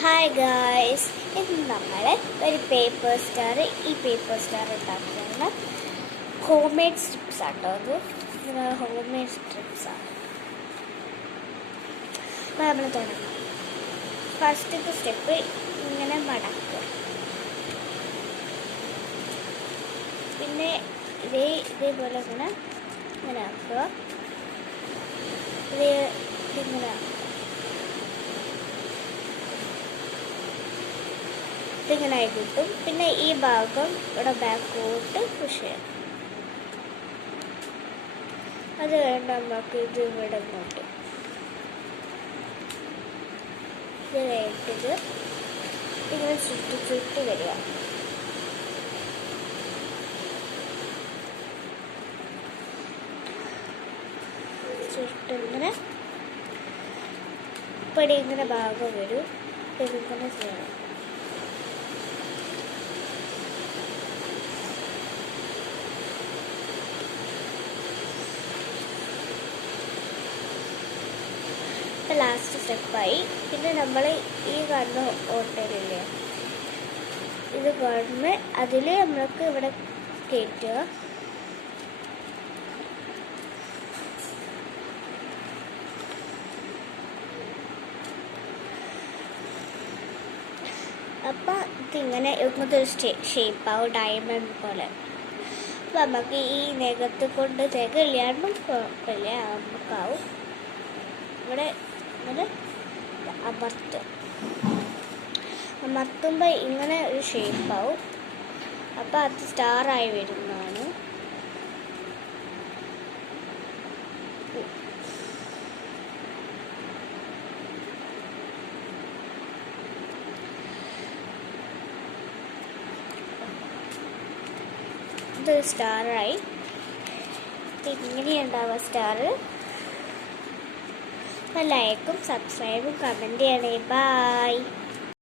Hi guys, ഇന്ന് നമ്മൾ ഒരു പേപ്പർ സ്റ്റാർ ഉണ്ടാക്കുകയാണ്. ഹോം മെയ്ഡ് സ്ട്രിപ്സ് ആട്ടോ. അത് ഹോം മെയ്ഡ് സ്ട്രിപ്സാണ്. അപ്പോൾ നമ്മൾ തുടങ്ങാം. ഫസ്റ്റത്തെ സ്റ്റെപ്പ് ഇങ്ങനെ മടക്കുക. പിന്നെ ഇതേപോലെ ഇങ്ങനെ ആക്കുക. ഇതിങ്ങനെ ഇതിങ്ങനെ ആയി കിട്ടും. പിന്നെ ഈ ഭാഗം ഇവിടെ ബാക്കോട്ട് പുഷ് ചെയ്യാം. അത് കഴിഞ്ഞ് നമുക്ക് ഇത് ഇവിടെ ഇങ്ങോട്ട് ഇത് കഴിഞ്ഞിട്ട് ഇങ്ങനെ ചുറ്റി വരിക. ചുറ്റിങ്ങനെ ഇവിടെ ഇങ്ങനെ ഭാഗം വരും. ഇതിങ്ങനെ ചെയ്യണം. ലാസ്റ്റ് സ്റ്റെപ്പായി. പിന്നെ നമ്മൾ ഈ കാണുന്ന ഓട്ടയിലില്ലേ, ഇത് കാണുന്ന അതിൽ നമ്മൾക്ക് ഇവിടെ കയറ്റുക. അപ്പം ഇതിങ്ങനെ ഇങ്ങനത്തെ ഒരു ഷേപ്പാവും, ഡയമണ്ട് പോലെ. അപ്പം നമുക്ക് ഈ നെഗത്ത് കൊണ്ട് തികയില്ലാണ്ടും കുഴപ്പമില്ല, നമുക്കാവും. ഇവിടെ ഇങ്ങനെ അമർത്തുമ്പോൾ ഇങ്ങനെ ഒരു ഷേപ്പാവും. അപ്പം അത് സ്റ്റാറായി വരുന്നതാണ്. ഇതൊരു സ്റ്റാറായി. ഇങ്ങനെയുണ്ടാവുക സ്റ്റാർ. ലൈക്കും സബ്സ്ക്രൈബും കമൻറ്റ് ചെയ്യണേ. ബൈ.